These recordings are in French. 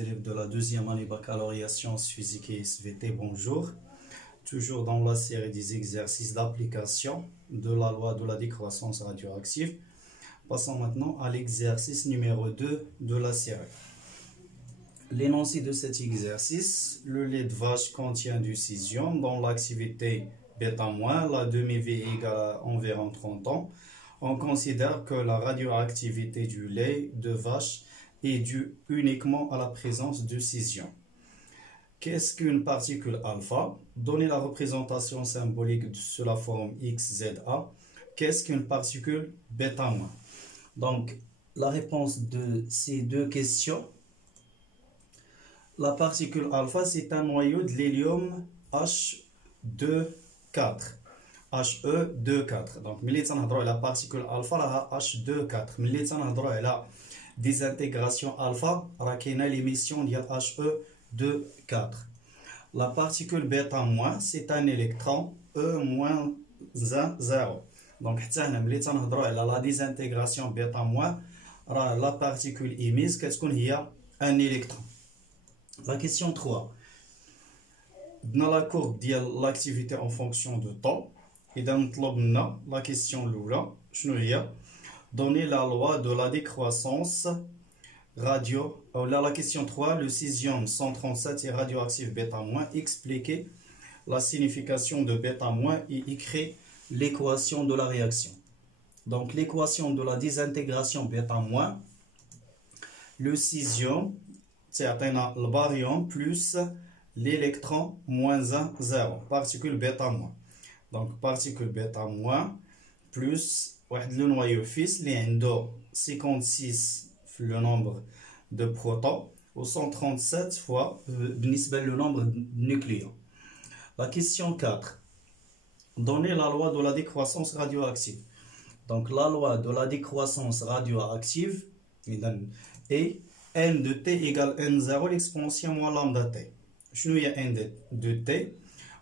Élèves de la deuxième année baccalauréat sciences physiques et SVT, bonjour. Toujours dans la série des exercices d'application de la loi de la décroissance radioactive. Passons maintenant à l'exercice numéro 2 de la série. L'énoncé de cet exercice: le lait de vache contient du césium dont l'activité β-, la demi-vie est égale à environ 30 ans. On considère que la radioactivité du lait de vache est due uniquement à la présence de césium. Qu'est-ce qu'une particule alpha? Donnez la représentation symbolique sous la forme XZA. Qu'est-ce qu'une particule β-? Donc, la réponse de ces deux questions: la particule alpha, c'est un noyau de l'hélium H2,4. HE2,4. Donc, la particule alpha, là, H2,4. Mais la désintégration alpha, l'émission de HE2,4. La particule β-, c'est un électron E-1, 0. Donc, la désintégration β-, la particule émise, qu'est-ce qu'on y a? Un électron. La question 3. Dans la courbe de l'activité en fonction de temps, et dans la question l'oula, donner la loi de la décroissance radio. La question 3, le césium 137 est radioactif β-, expliquer la signification de β- et écrire l'équation de la réaction. Donc l'équation de la désintégration β-, le césium, c'est le baryon plus l'électron -1, 0, particule β-. Donc particule β- plus le noyau fils, les 56 le nombre de protons, ou 137 fois le nombre de nucléons. La question 4. Donner la loi de la décroissance radioactive. Donc la loi de la décroissance radioactive est n de t égale n0 l'exponentielle moins lambda t. Je nous n de t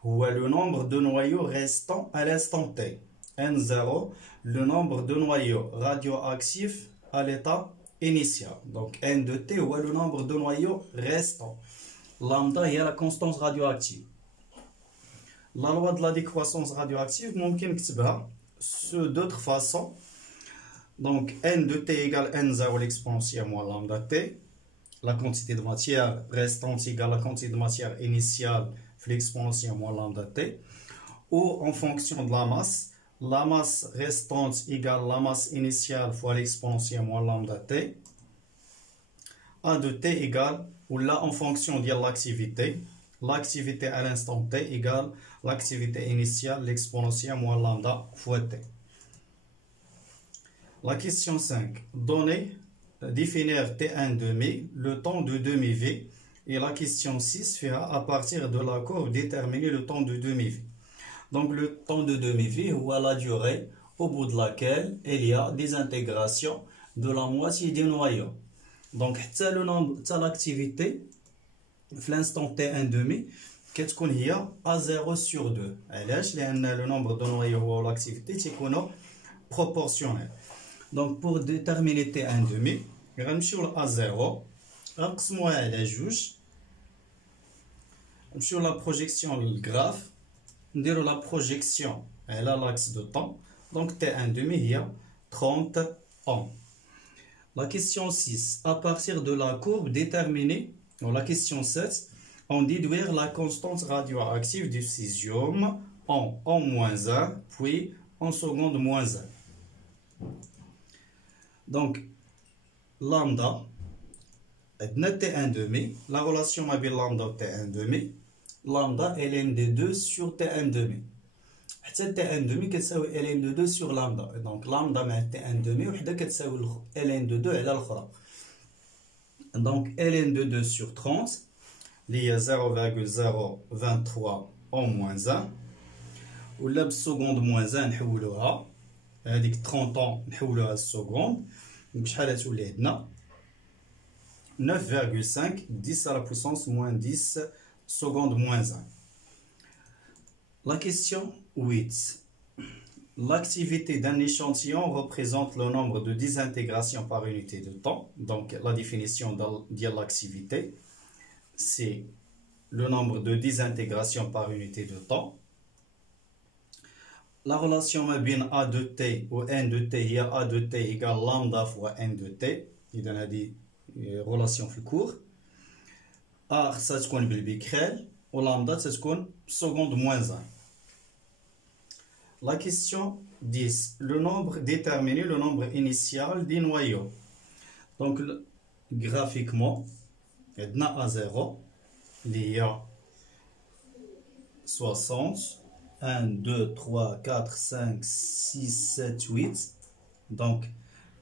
ou le nombre de noyaux restants à l'instant t. N0, le nombre de noyaux radioactifs à l'état initial. Donc n de t ou le nombre de noyaux restants. Lambda est la constance radioactive. La loi de la décroissance radioactive, ممكن نكتبها d'autres façons. Donc n de t égale n0 l'exponentielle moins lambda t. La quantité de matière restante égale la quantité de matière initiale l'exponentielle moins lambda t. Ou en fonction de la masse restante égale la masse initiale fois l'exponentielle moins lambda t. A de t égale, ou là en fonction de l'activité à l'instant t égale l'activité initiale, l'exponentielle moins lambda fois t. La question 5. Définir T1 demi, le temps de demi-vie. Et la question 6 fera à partir de la courbe déterminer le temps de demi-vie. Donc le temps de demi-vie ou à la durée au bout de laquelle il y a des intégrations de la moitié des noyaux. Donc le nombre de l'activité, l'instant T1 demi, qu'est-ce qu'on y a? À 0 sur 2. Le nombre de noyaux ou l'activité est proportionnel. Donc pour déterminer T1 demi, on va sur à 0. نقسموها على جوج نمشيو la projection le graphe نديرو la projection على l'axe de temps. Donc T1 demi هي 30 ans. La question 6, à partir de la courbe déterminée, la question 7, on déduire la constante radioactive du césium en -1 puis en seconde -1. Donc lambda T1 demi, la relation avec lambda T1 demi, lambda ln de 2 sur T1 demi. T1 demi كتساوي ln de 2 sur lambda. Donc lambda مع T1 demi وحده كتساوي ln de 2 على الأخرى. Donc ln de 2 sur 30 اللي هي 0,023 en -1 ولا بالسكوند -1 نحولوها هذيك 30 ans نحولوها للسكوند بشحال تولي عندنا 9,5 10 à la puissance -10 secondes -1. La question 8. l'activité d'un échantillon représente le nombre de désintégrations par unité de temps. Donc, la définition de l'activité, c'est le nombre de désintégrations par unité de temps. La relation A de t ou n de t, il y a A de t égale lambda fois n de t. Il y a des relations في الكور. A, ça تكون بالبيكريل, ou lambda, ça تكون seconde moins 1. La question 10. Déterminer le nombre initial des noyaux. Donc, graphiquement, on a A0, il y a 60, 1, 2, 3, 4, 5, 6, 7, 8. Donc,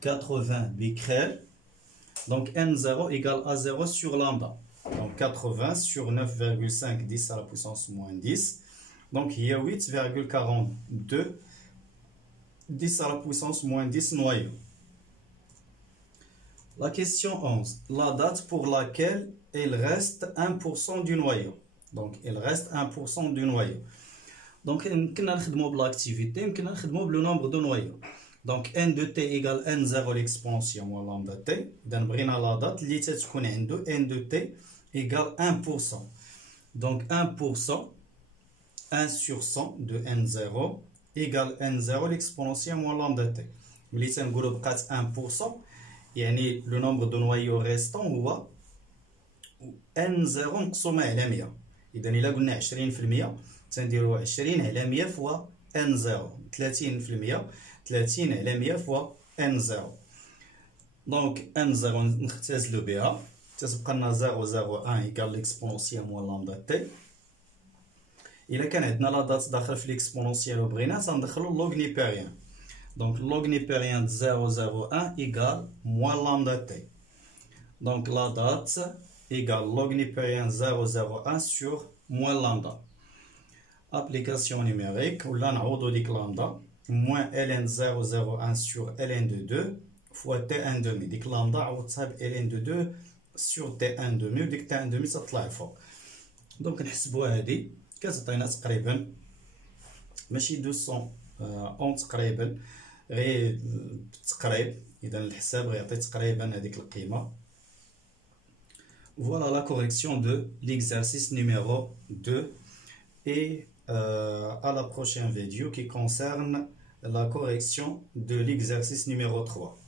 80 becquerel. Donc, N0 égale A0 sur lambda. Donc, 80 sur 9,5, 10 à la puissance moins 10. Donc, il y a 8,42, 10 à la puissance moins 10 noyaux. La question 11. La date pour laquelle il reste 1% du noyau. Donc, il reste 1% du noyau. Donc, on peut faire l'activité, on peut faire le nombre de noyaux. Donc, n de t égale n0 l'exponentielle moins lambda t. Donc, on a la date, n de t égale 1%. Donc, 1%, 1 sur 100 de n0 égale n0 l'exponentielle moins lambda t. Mais si on a 1%, le nombre de noyaux restants هو n0 مقسومة على 100. إذا إلا قلنا 20% تنديرو 20 على 100 فوا n0. 30% 30 على 100 فوا n0. دونك n0 نختزلو بها تتبقى لنا 0,01 إيكال ليكسبونونسيال موان لامدا تي. إلا كان عندنا لا دات داخل في ليكسبونونسيال وبغينا تندخلو لوغ نيبيريان. Donc, log népérien de 0,01 égale moins lambda t. Donc, la date égale log népérien 0,01 sur moins lambda. Application numérique, ou là, on a dit lambda, moins ln 0,01 sur ln de 2 fois t1 demi. Donc, lambda, on a ln de 2 sur t1 demi, ou t1 demi, ça te l'effort. Donc, on a dit que c'est تقريبا ماشي 211 تقريبا غير بالتقريب. اذا الحساب غيعطي تقريبا هذيك القيمه. Voilà la correction de l'exercice numéro 2 et à la prochaine vidéo qui concerne la correction de l'exercice numéro 3.